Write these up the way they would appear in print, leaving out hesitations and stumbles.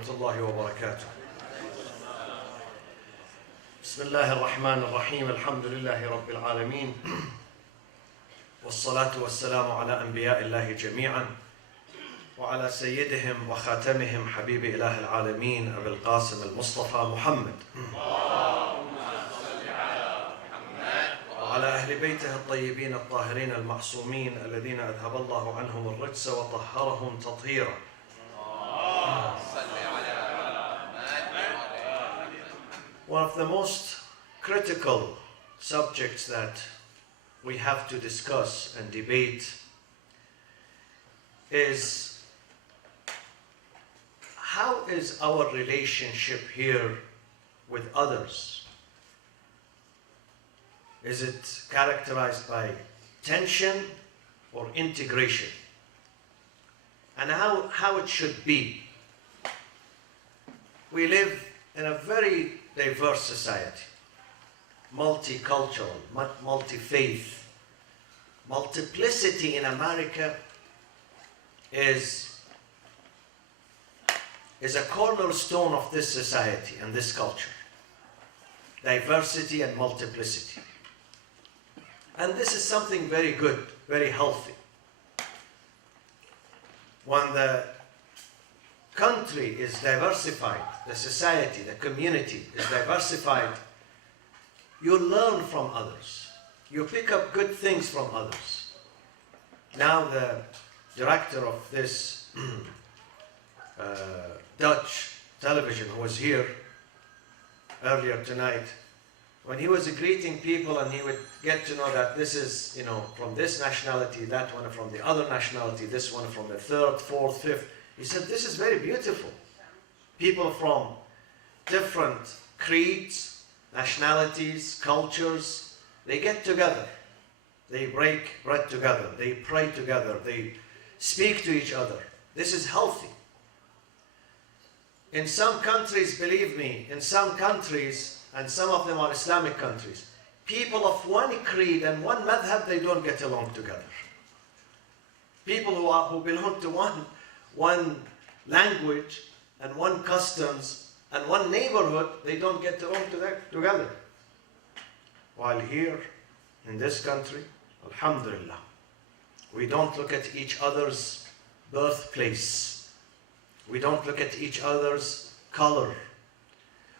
ورحمة الله وبركاته. بسم الله الرحمن الرحيم. الحمد لله رب العالمين، والصلاة والسلام على أنبياء الله جميعا وعلى سيدهم وخاتمهم حبيب إله العالمين أبي القاسم المصطفى محمد، وعلى أهل بيته الطيبين الطاهرين المعصومين الذين أذهب الله عنهم الرجس وطهرهم تطهيرا. One of the most critical subjects that we have to discuss and debate is how is our relationship here with others? Is it characterized by tension or integration? And how it should be. We live in a very diverse society, multicultural, multi-faith. Multiplicity in America is a cornerstone of this society and this culture. Diversity and multiplicity. And this is something very good, very healthy. When the country is diversified, the society, the community is diversified, you learn from others. You pick up good things from others. Now the director of this Dutch television who was here earlier tonight, when he was greeting people and he would get to know that this is, from this nationality, that one from the other nationality, this one from the third, fourth, fifth, he said, this is very beautiful. People from different creeds, nationalities, cultures, they get together. They break bread together. They pray together. They speak to each other. This is healthy. In some countries, believe me, in some countries, and some of them are Islamic countries, people of one creed and one madhab, they don't get along together. People who belong to one language and one customs and one neighborhood, they don't get along together. While here, in this country, alhamdulillah, we don't look at each other's birthplace. We don't look at each other's color.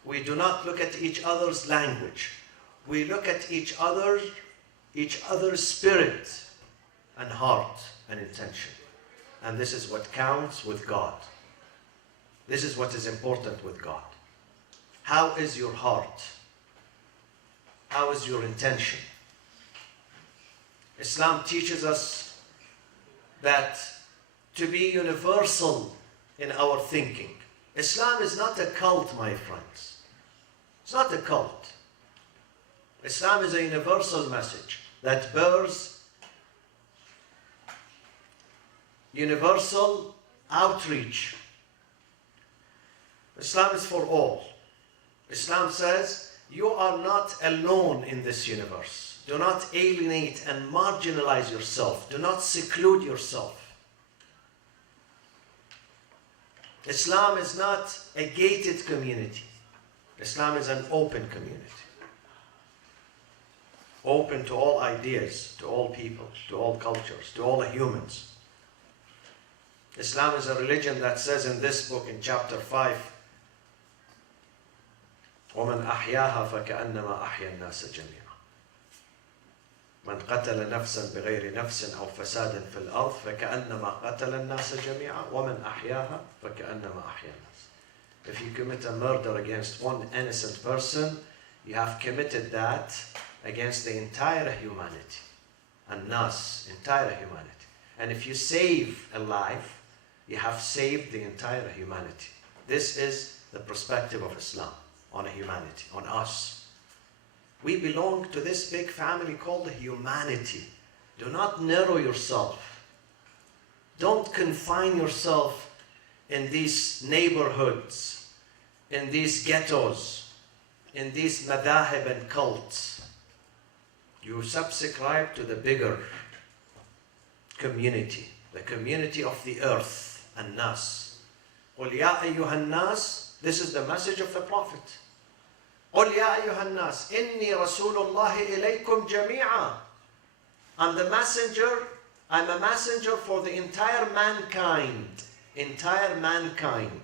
We do not look at each other's language. We look at each other's spirit and heart and intention. And this is what counts with God. This is what is important with God. How is your heart? How is your intention? Islam teaches us that to be universal in our thinking. Islam is not a cult, my friends. It's not a cult. Islam is a universal message that bears universal outreach. Islam is for all. Islam says, you are not alone in this universe. Do not alienate and marginalize yourself. Do not seclude yourself. Islam is not a gated community. Islam is an open community. Open to all ideas, to all people, to all cultures, to all humans. Islam is a religion that says in this book, in chapter 5, وَمَنْ أَحْيَاهَا فَكَأَنَّمَا أَحْيَا النَّاسَ جَمِيعًا مَنْ قَتَلَ نَفْسًا بِغَيْرِ نَفْسٍ أَوْ فَسَادٍ فِي الْأَرْضِ فَكَأَنَّمَا قَتَلَ النَّاسَ جَمِيعًا وَمَنْ أَحْيَاهَا فَكَأَنَّمَا أَحْيَا النَّاسَ. If you commit a murder against one innocent person, you have committed that against the entire humanity. An-nas, entire humanity. And if you save a life, you have saved the entire humanity. This is the perspective of Islam on humanity, on us. We belong to this big family called humanity. Do not narrow yourself. Don't confine yourself in these neighborhoods, in these ghettos, in these madahib and cults. You subscribe to the bigger community, the community of the earth, and nas. قُلْ يَا أَيُّهَا النَّاسِ. This is the message of the Prophet. قُلْ يَا أَيُّهَا النَّاسِ إِنِّي رَسُولُ اللَّهِ إِلَيْكُمْ جَمِيعًا. I'm the messenger. I'm a messenger for the entire mankind. Entire mankind.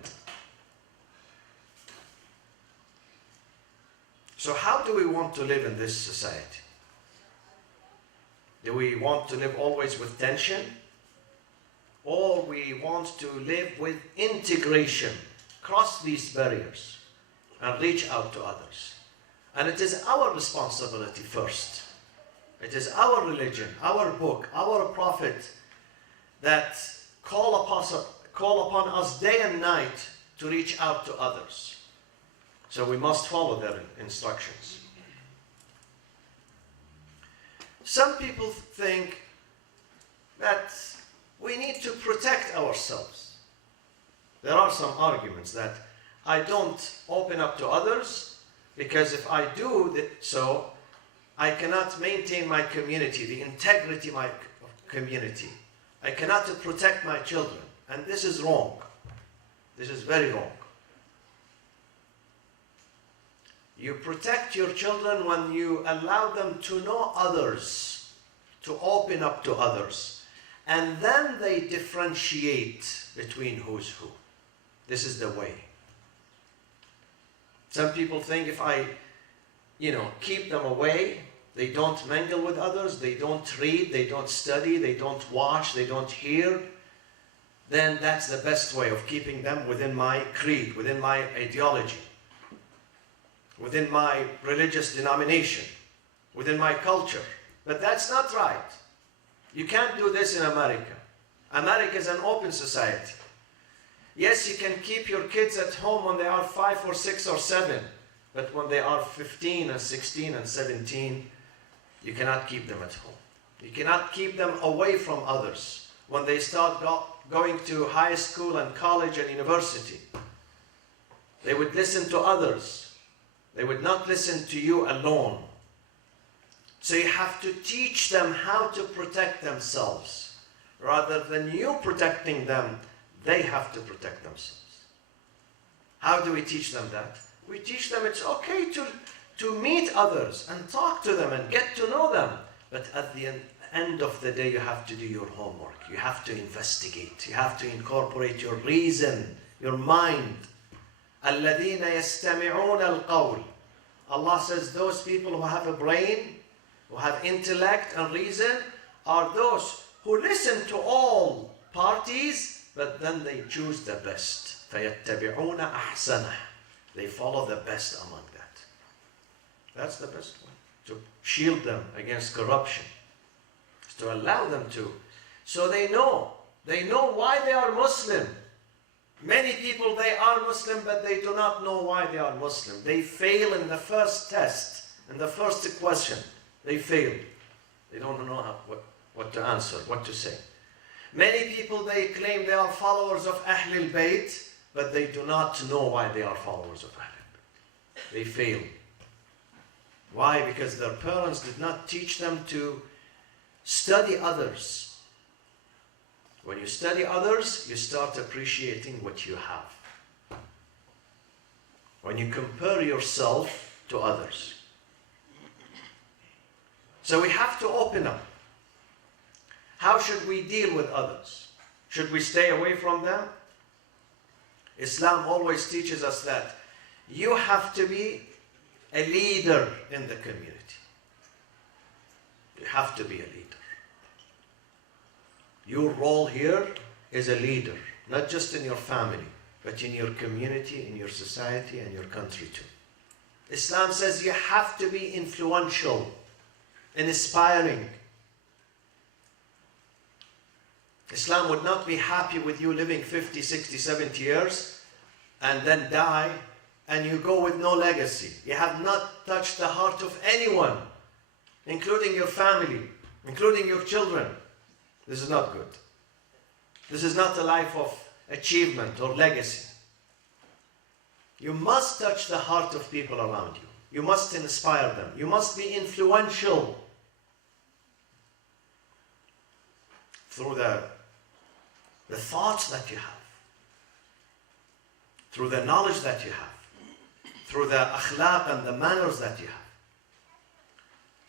So how do we want to live in this society? Do we want to live always with tension? Or we want to live with integration, cross these barriers and reach out to others? And it is our responsibility first. It is our religion, our book, our prophet that call upon us day and night to reach out to others. So we must follow their instructions. Some people think that we need to protect ourselves. There are some arguments that I don't open up to others because if I do so, I cannot maintain my community, the integrity of my community. I cannot protect my children. And this is wrong. This is very wrong. You protect your children when you allow them to know others, to open up to others. And then they differentiate between who's who. This is the way. Some people think if I, keep them away, they don't mingle with others, they don't read, they don't study, they don't watch, they don't hear, then that's the best way of keeping them within my creed, within my ideology, within my religious denomination, within my culture. But that's not right. You can't do this in America. America is an open society. Yes, you can keep your kids at home when they are 5 or 6 or 7, but when they are 15 and 16 and 17, you cannot keep them at home. You cannot keep them away from others. When they start going to high school and college and university, they would listen to others. They would not listen to you alone. So you have to teach them how to protect themselves. Rather than you protecting them, they have to protect themselves. How do we teach them that? We teach them it's okay to meet others and talk to them and get to know them. But at the end of the day, you have to do your homework. You have to investigate. You have to incorporate your reason, your mind. الَّذِينَ يَسْتَمِعُونَ الْقَوْلِ. Allah says those people who have a brain, who have intellect and reason, are those who listen to all parties, but then they choose the best. فَيَتَّبِعُونَ أَحْسَنَهُ. They follow the best among that. That's the best way, to shield them against corruption, to allow them to. So they know why they are Muslim. Many people, they are Muslim, but they do not know why they are Muslim. They fail in the first test, in the first question. They failed. They don't know what to answer, what to say. Many people, they claim they are followers of Ahlul Bayt, but they do not know why they are followers of Ahlul Bayt. They fail. Why? Because their parents did not teach them to study others. When you study others, you start appreciating what you have. When you compare yourself to others. So we have to open up. How should we deal with others? Should we stay away from them? Islam always teaches us that you have to be a leader in the community. You have to be a leader. Your role here is a leader, not just in your family, but in your community, in your society, and your country too. Islam says you have to be influential, inspiring. Islam would not be happy with you living 50, 60, 70 years and then die and you go with no legacy. You have not touched the heart of anyone, including your family, including your children. This is not good. This is not a life of achievement or legacy. You must touch the heart of people around you. You must inspire them. You must be influential through the thoughts that you have. through the knowledge that you have, through the akhlaq and the manners that you have.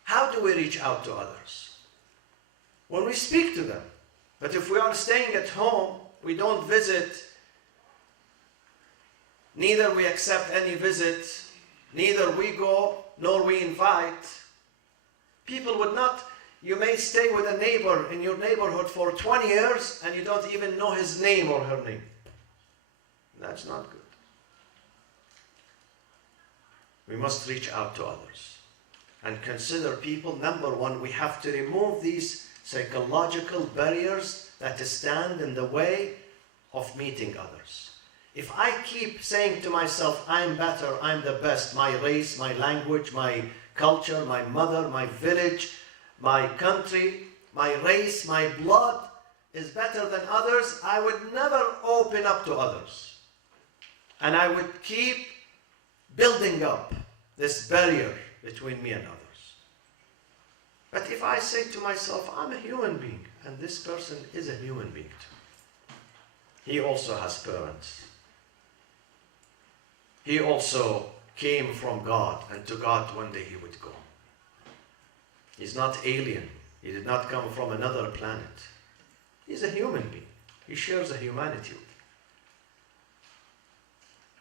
How do we reach out to others? When we speak to them. But if we are staying at home, we don't visit, neither we accept any visit, neither we go, nor we invite. People would not, you may stay with a neighbor in your neighborhood for 20 years and you don't even know his name or her name. That's not good. We must reach out to others and consider people. Number one, we have to remove these psychological barriers that stand in the way of meeting others. If I keep saying to myself, I'm better, I'm the best, my race, my language, my culture, my mother, my village, my country, my race, my blood is better than others, I would never open up to others. And I would keep building up this barrier between me and others. But if I say to myself, I'm a human being, and this person is a human being too. He also has parents. He also came from God, and to God one day he would go. He's not alien. He did not come from another planet. He's a human being. He shares a humanity with me.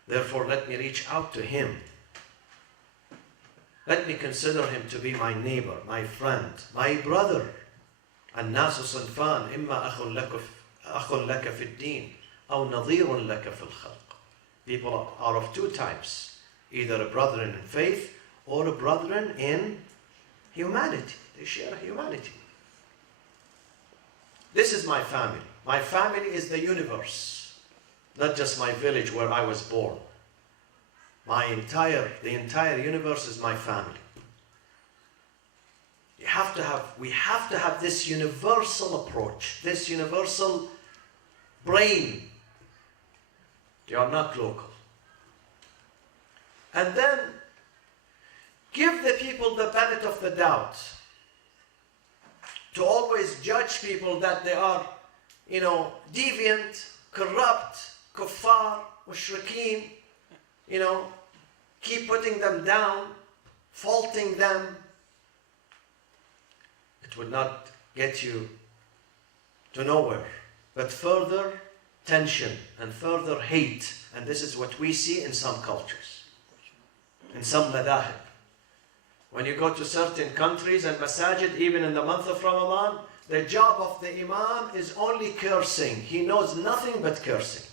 Therefore, let me reach out to him. Let me consider him to be my neighbor, my friend, my brother. الناس صنفان إما أخ لك في الدين أو نظير لك في الخلق. People are of two types, either a brethren in faith or a brethren in humanity. They share humanity. This is my family. My family is the universe, not just my village where I was born. The entire universe is my family. We have to have this universal approach, this universal brain. You are not local. And then give the people the benefit of the doubt. To always judge people that they are, deviant, corrupt, kuffar, mushrikeen, keep putting them down, faulting them. It would not get you to nowhere, but further tension and further hate. And this is what we see in some cultures, in some madahib. When you go to certain countries and masajid, even in the month of Ramadan, the job of the imam is only cursing. He knows nothing but cursing.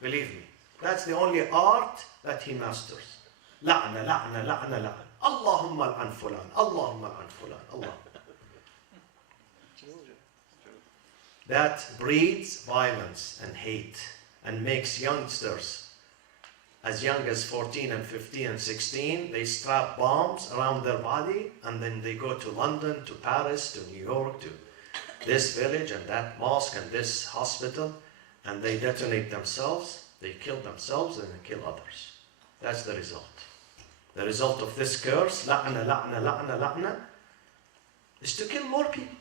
Believe me. That's the only art that he masters. La'na, la'na, la'na, la'na. Allahumma al'an fulan. Allahumma al'an fulan. Allah. That breeds violence and hate and makes youngsters as young as 14 and 15 and 16, they strap bombs around their body and then they go to London, to Paris, to New York, to this village and that mosque and this hospital, and they detonate themselves, they kill themselves and they kill others. That's the result. The result of this curse, la'na, la'na, la'na, la'na, is to kill more people.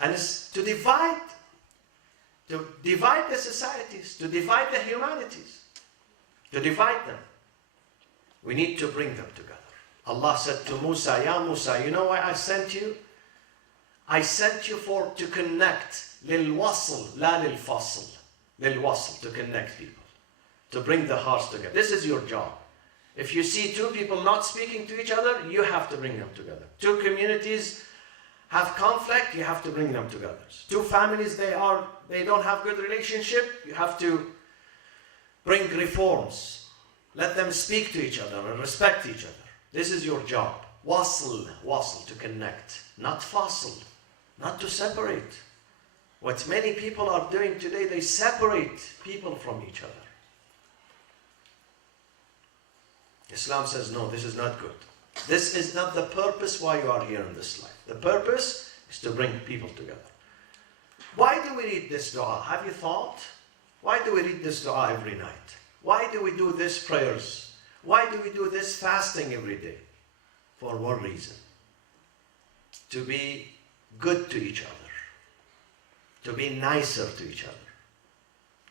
And it's to divide the societies, to divide the humanities, to divide them. We need to bring them together. Allah said to Musa, Ya Musa, you know why I sent you? I sent you to connect, lil-wasl, la lil-fasl, lil-wasl, to connect people, to bring the hearts together. This is your job. If you see two people not speaking to each other, you have to bring them together. Two communities have conflict, you have to bring them together. Two families, they don't have good relationship, you have to bring reforms. Let them speak to each other and respect each other. This is your job. Wasl, to connect, not fasl, not to separate. What many people are doing today, they separate people from each other. Islam says, no, this is not good. This is not the purpose why you are here in this life. The purpose is to bring people together. Why do we read this dua? Have you thought? Why do we read this dua every night? Why do we do these prayers? Why do we do this fasting every day? For one reason. To be good to each other. To be nicer to each other.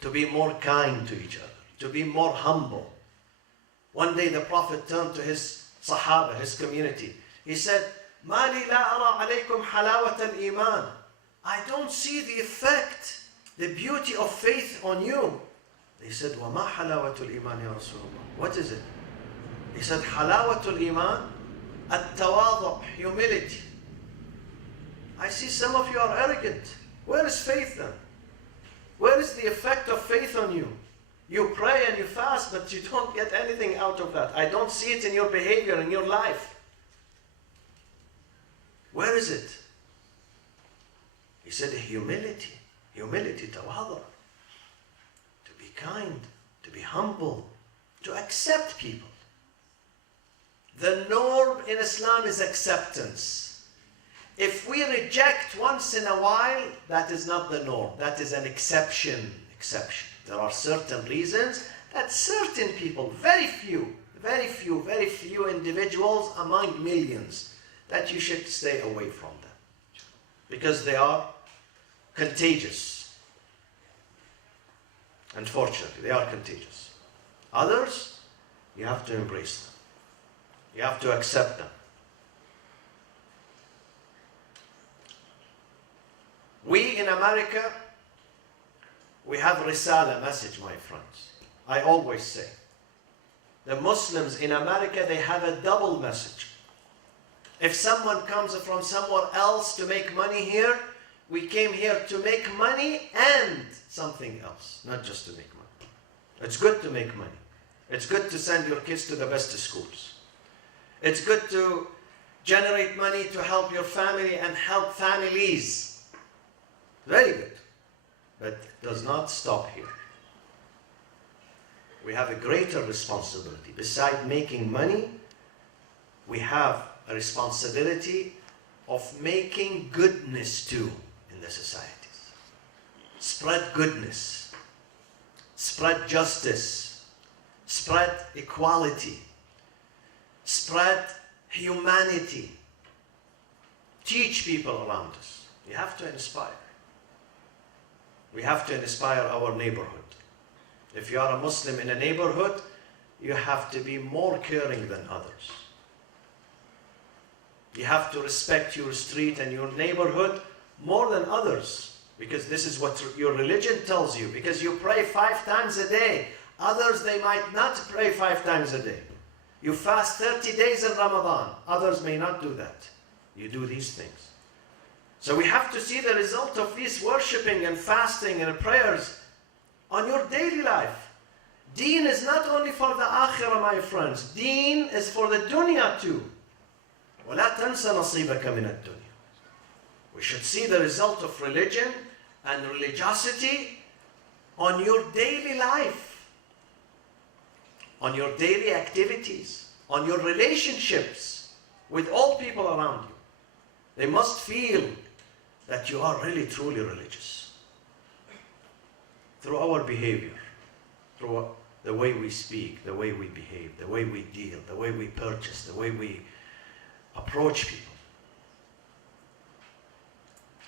To be more kind to each other. to be more humble. One day the Prophet turned to his Sahaba, his community. He said, "Ma li la ara alaykum halawat al-iman." I don't see the effect, the beauty of faith on you. They said, "Wa ma halawat al-iman ya Rasulullah?" What is it? He said, "Halawat al-iman, at-tawadu', humility." I see some of you are arrogant. Where is faith then? Where is the effect of faith on you? You pray and you fast, but you don't get anything out of that. I don't see it in your behavior, in your life. Where is it? He said, humility. Humility, tawadu'. To be kind, to be humble, to accept people. The norm in Islam is acceptance. If we reject once in a while, that is not the norm. That is an exception. There are certain reasons that certain people, very few individuals among millions, that you should stay away from them. Because they are contagious. Unfortunately, they are contagious. Others, you have to embrace them. You have to accept them. We in America, we have Risala message, my friends. I always say, the Muslims in America, they have a double message. If someone comes from somewhere else to make money here, we came here to make money and something else, not just to make money. It's good to make money. It's good to send your kids to the best schools. It's good to generate money to help your family and help families. Very good. But it does not stop here. We have a greater responsibility. Besides making money, we have a responsibility of making goodness too in the societies. Spread goodness. Spread justice. Spread equality. Spread humanity. Teach people around us. We have to inspire. We have to inspire our neighborhood. If you are a Muslim in a neighborhood, you have to be more caring than others. You have to respect your street and your neighborhood more than others, because this is what your religion tells you. Because you pray 5 times a day. Others, they might not pray 5 times a day. You fast 30 days in Ramadan. Others may not do that. You do these things. So we have to see the result of this worshipping and fasting and prayers on your daily life. Deen is not only for the akhirah, my friends. Deen is for the dunya too. وَلَا تَنْسَ نَصِيبَكَ مِنَ الدُّنْيَا. We should see the result of religion and religiosity on your daily life, on your daily activities, on your relationships with all people around you. They must feel that you are really truly religious. Through our behavior, through the way we speak, the way we behave, the way we deal, the way we purchase, the way we approach people.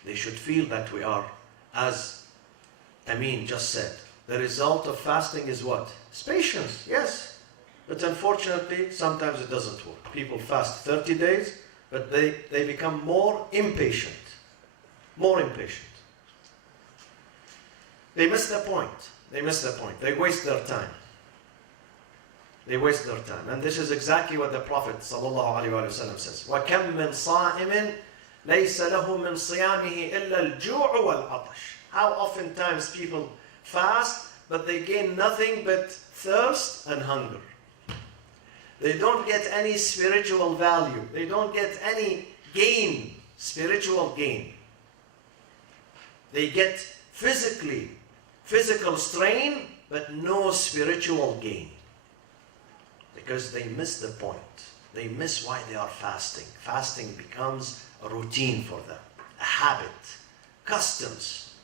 They should feel that we are, as Amin just said, the result of fasting is what? It's patience, yes. But unfortunately, sometimes it doesn't work. People fast 30 days, but they become more impatient. More impatient. They miss the point. They miss the point. They waste their time. They waste their time. And this is exactly what the Prophet ﷺ says. وَكَمْ مِنْ صَائِمٍ لَيْسَ لَهُ مِنْ صِيَامِهِ إِلَّا الْجُوعُ وَالْعَطَشِ. How oftentimes people fast, but they gain nothing but thirst and hunger. They don't get any spiritual value. They don't get any gain, spiritual gain. They get physical strain, but no spiritual gain. Because they miss the point. They miss why they are fasting. Fasting becomes a routine for them, a habit, customs.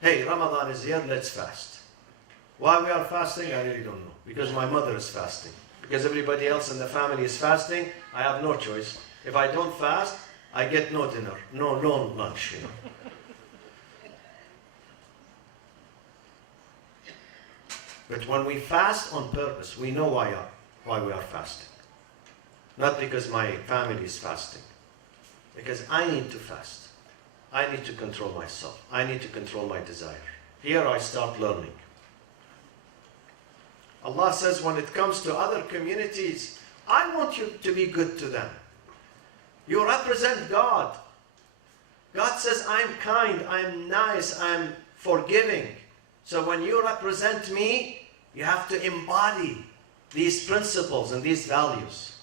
Hey, Ramadan is here, let's fast. Why we are fasting, I really don't know. Because my mother is fasting. Because everybody else in the family is fasting, I have no choice. If I don't fast, I get no dinner, no lunch, you know. But when we fast on purpose, we know why we are fasting. Not because my family is fasting. Because I need to fast. I need to control myself. I need to control my desire. Here I start learning. Allah says when it comes to other communities, I want you to be good to them. You represent God. God says, I'm kind, I'm nice, I'm forgiving. So when you represent me, you have to embody these principles and these values.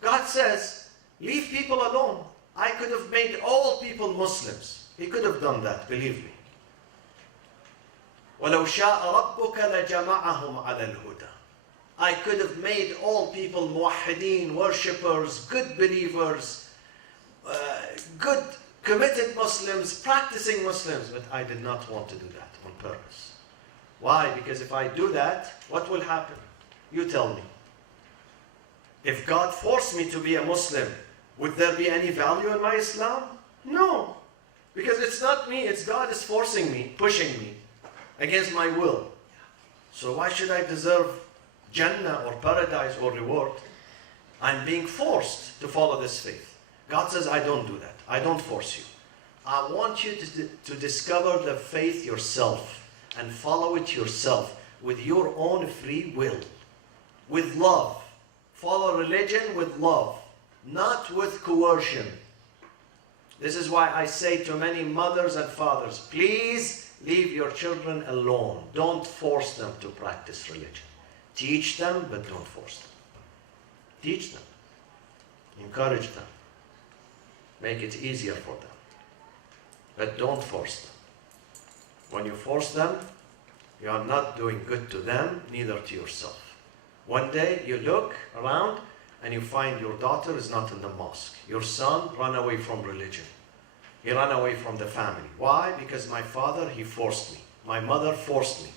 God says, leave people alone. I could have made all people Muslims. He could have done that, believe me. وَلَوْ شَاءَ رَبُّكَ لَجَمَعَهُمْ عَلَى الْهُدَى. I could have made all people muwahideen, worshippers, good believers, good committed Muslims, practicing Muslims, but I did not want to do that on purpose. Why? Because if I do that, what will happen? You tell me. If God forced me to be a Muslim, would there be any value in my Islam? No. Because it's not me, it's God is forcing me, pushing me against my will. So why should I deserve Jannah or paradise or reward? I'm being forced to follow this faith. God says, I don't do that. I don't force you. I want you to discover the faith yourself and follow it yourself with your own free will, with love. Follow religion with love, not with coercion. This is why I say to many mothers and fathers, please leave your children alone. Don't force them to practice religion. Teach them, but don't force them. Teach them. Encourage them. Make it easier for them. But don't force them. When you force them, you are not doing good to them, neither to yourself. One day you look around and you find your daughter is not in the mosque. Your son ran away from religion. He ran away from the family. Why? Because my father, he forced me. My mother forced me.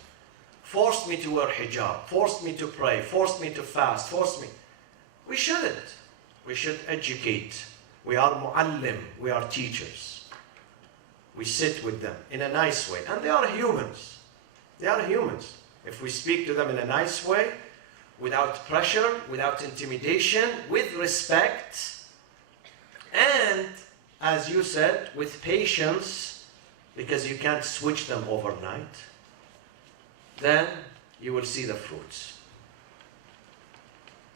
Forced me to wear hijab. Forced me to pray. Forced me to fast. Forced me. We shouldn't. We should educate. We are mu'allim. We are teachers. We sit with them in a nice way. And they are humans. They are humans. If we speak to them in a nice way, without pressure, without intimidation, with respect, and, as you said, with patience, because you can't switch them overnight, then you will see the fruits.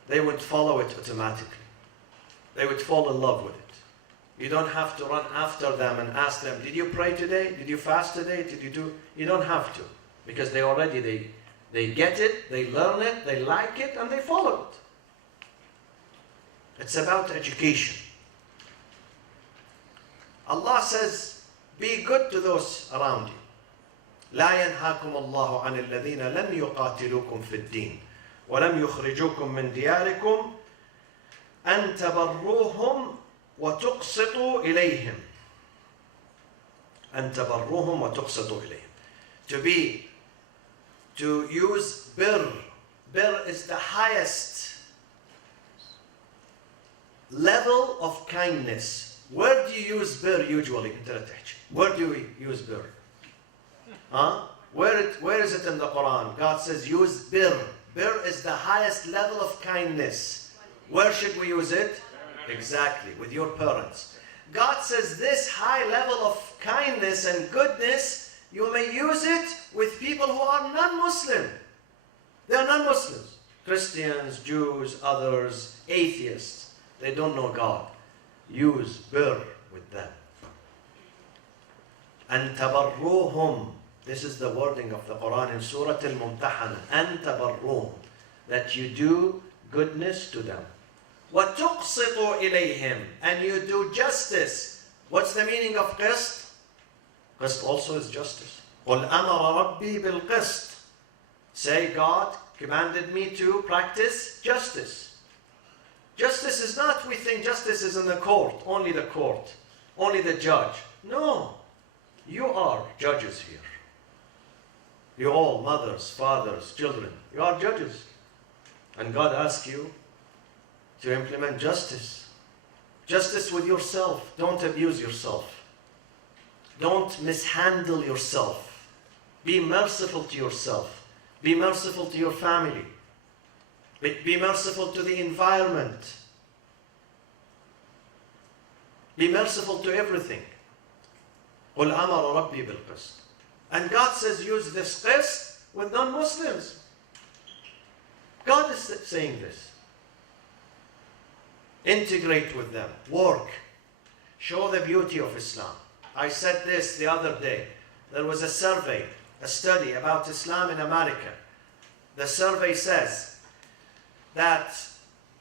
They would follow it automatically. They would fall in love with it. You don't have to run after them and ask them, did you pray today? Did you fast today? Did you do? You don't have to, because they get it, they learn it, they like it, and they follow it. It's about education. Allah says, be good to those around you. لا ينهاكم الله عن الذين لم يقاتلوكم في الدين ولم يخرجوكم من دياركم أن تبروهم وتقسطوا إليهم. أن تبروهم وتقسطوا إليهم. To use birr. Birr is the highest level of kindness. Where do you use birr usually? Where do we use birr? Where is it in the Quran? God says use birr. Birr is the highest level of kindness. Where should we use it? Exactly, with your parents. God says this high level of kindness and goodness, you may use it with people who are non-Muslim. They are non-Muslims. Christians, Jews, others, atheists. They don't know God. Use birr with them. أن تبروهم. This is the wording of the Quran in Surah Al-Mumtahana. أن تبروهم. That you do goodness to them. وَتُقْسِطُوا إِلَيْهِمْ. And you do justice. What's the meaning of qist? Qist also is justice. قُلْ أَمَرَ رَبِّي بِالْقِسْطِ. Say, God commanded me to practice justice. Justice is not, we think justice is in the court, only the judge. No, you are judges here. You all, mothers, fathers, children, you are judges. And God asks you to implement justice. Justice with yourself. Don't abuse yourself. Don't mishandle yourself. Be merciful to yourself. Be merciful to your family. Be merciful to the environment. Be merciful to everything. قُلْ أَمَرَ رَبِّي بِالْقِسْطِ. And God says use this qist with non-Muslims. God is saying this. Integrate with them. Work. Show the beauty of Islam. I said this the other day. There was a survey, a study about Islam in America. The survey says that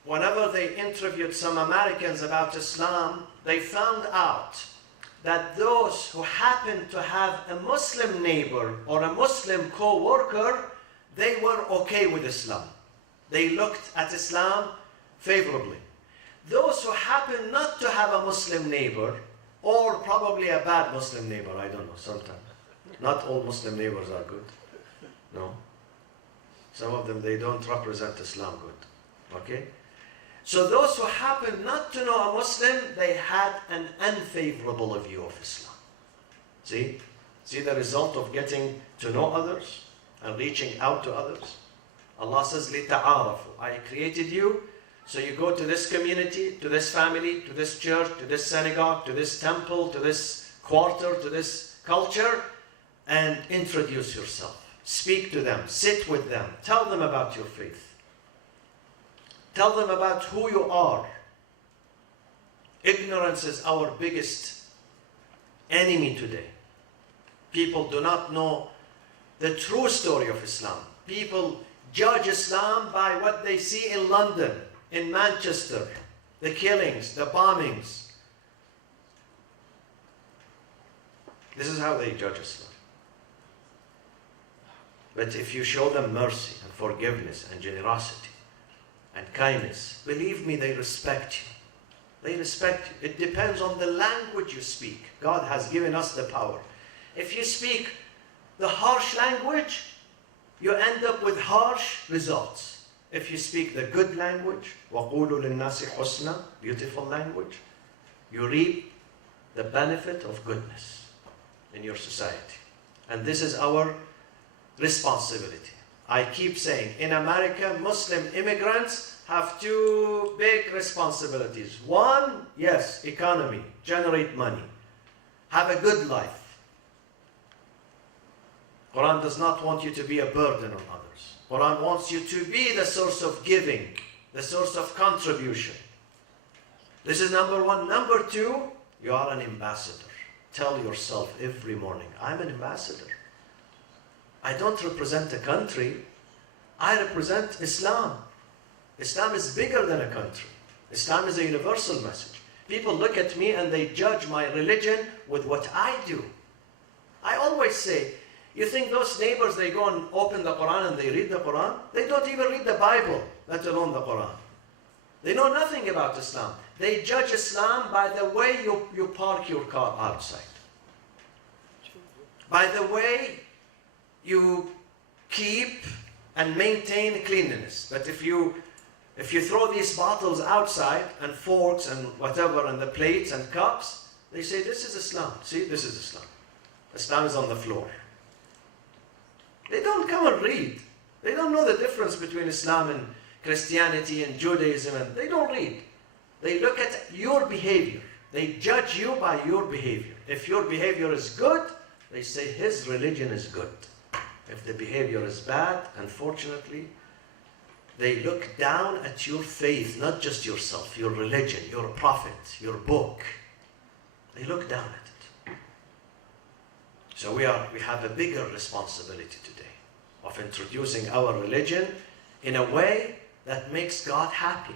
whenever they interviewed some Americans about Islam, they found out that those who happened to have a Muslim neighbor or a Muslim co-worker, they were okay with Islam. They looked at Islam favorably. Those who happen not to have a Muslim neighbor, or probably a bad Muslim neighbor, I don't know, sometimes. Not all Muslim neighbors are good. No. Some of them, they don't represent Islam good. Okay? So those who happen not to know a Muslim, they had an unfavorable view of Islam. See? See the result of getting to know others and reaching out to others? Allah says, لِتَعَارَفُوا. I created you, so you go to this community, to this family, to this church, to this synagogue, to this temple, to this quarter, to this culture, and introduce yourself. Speak to them, sit with them, tell them about your faith. Tell them about who you are. Ignorance is our biggest enemy today. People do not know the true story of Islam. People judge Islam by what they see in London, in Manchester, the killings, the bombings. This is how they judge Islam. But if you show them mercy and forgiveness and generosity and kindness, believe me, they respect you. They respect you. It depends on the language you speak. God has given us the power. If you speak the harsh language, you end up with harsh results. If you speak the good language, وَقُولُوا لِلنَّاسِ حُسْنًا, beautiful language, you reap the benefit of goodness in your society. And this is our responsibility. I keep saying, in America, Muslim immigrants have two big responsibilities. One, yes, economy, generate money, have a good life. Quran does not want you to be a burden on others. Quran wants you to be the source of giving, the source of contribution. This is number one. Number two, you are an ambassador. Tell yourself every morning, I'm an ambassador. I don't represent a country. I represent Islam. Islam is bigger than a country. Islam is a universal message. People look at me and they judge my religion with what I do. I always say, you think those neighbors, they go and open the Quran and they read the Quran? They don't even read the Bible, let alone the Quran. They know nothing about Islam. They judge Islam by the way you park your car outside. By the way you keep and maintain cleanliness. But if you throw these bottles outside, and forks and whatever, and the plates and cups, they say, this is Islam. See, this is Islam. Islam is on the floor. They don't come and read. They don't know the difference between Islam and Christianity and Judaism. And they don't read. They look at your behavior. They judge you by your behavior. If your behavior is good, they say his religion is good. If the behavior is bad, unfortunately, they look down at your faith, not just yourself, your religion, your prophet, your book. They look down at it. So we have a bigger responsibility today of introducing our religion in a way that makes God happy.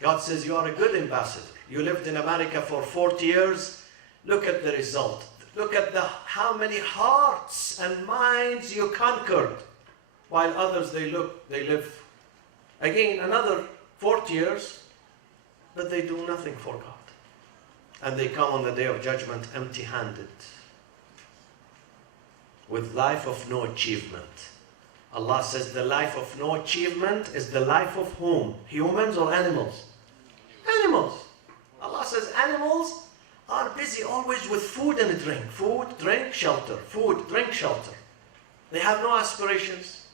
God says you are a good ambassador. You lived in America for 40 years. Look at the result. Look at how many hearts and minds you conquered, while others they live again another 40 years, but they do nothing for God. And they come on the day of judgment empty-handed, with life of no achievement. Allah says the life of no achievement is the life of whom? Humans or animals? Animals. Allah says animals are busy always with food and drink. Food, drink, shelter. Food, drink, shelter. They have no aspirations.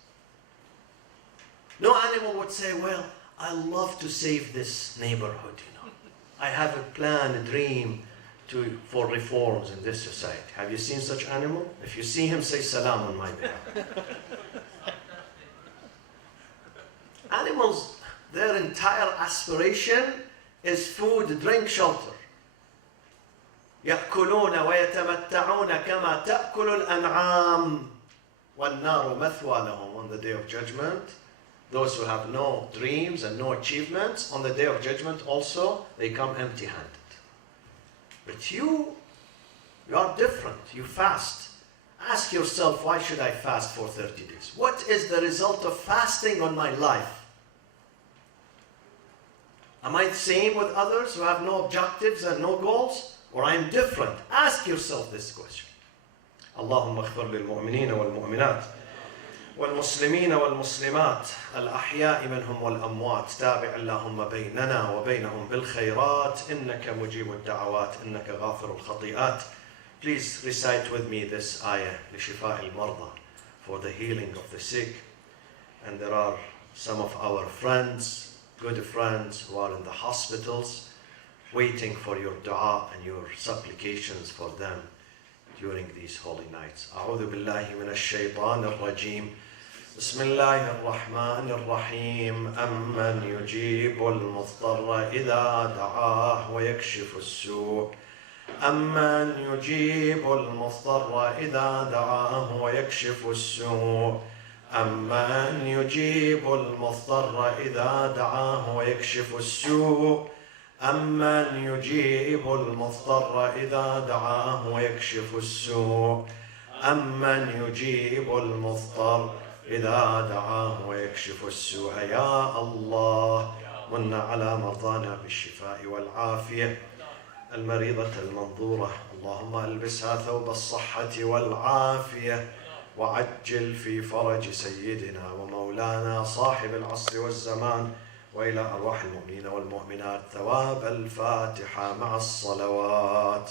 No animal would say, well, I love to save this neighborhood, I have a plan, a dream for reforms in this society. Have you seen such animal? If you see him, say salam on my behalf. Animals, their entire aspiration is food, drink, shelter. يأكلون ويتمتعون كما تأكل الأنعام والنار مثوى لهم. On the day of judgment, those who have no dreams and no achievements, on the day of judgment also, they come empty-handed. But you are different. You fast. Ask yourself, why should I fast for 30 days? What is the result of fasting on my life? Am I the same with others who have no objectives and no goals? Or I am different? Ask yourself this question. اللهم اغفر للمؤمنين والمؤمنات والمسلمين والمسلمات الأحياء منهم والأموات تابع اللهم بيننا وبينهم بالخيرات إنك مجيب الدعوات إنك غافر الخطيئات. Please recite with me this ayah لشفاء المرضى, for the healing of the sick. And there are some of our friends, good friends, who are in the hospitals waiting for your dua and your supplications for them during these holy nights. أعوذ بالله من الشيطان الرجيم. بسم الله الرحمن الرحيم. أمن يجيب المضطر إذا دعاه ويكشف السوء. أمن يجيب المضطر إذا دعاه ويكشف السوء. أمن يجيب المضطر إذا دعاه ويكشف السوء. أمن يجيب المضطر إذا دعاه ويكشف السوء. أمن يجيب المضطر إذا دعاه ويكشف السوء. يا الله من على مرضانا بالشفاء والعافية. المريضة المنظورة اللهم ألبسها ثوب الصحة والعافية وعجل في فرج سيدنا ومولانا صاحب العصر والزمان. وإلى أرواح المؤمنين والمؤمنات ثواب الفاتحة مع الصلوات.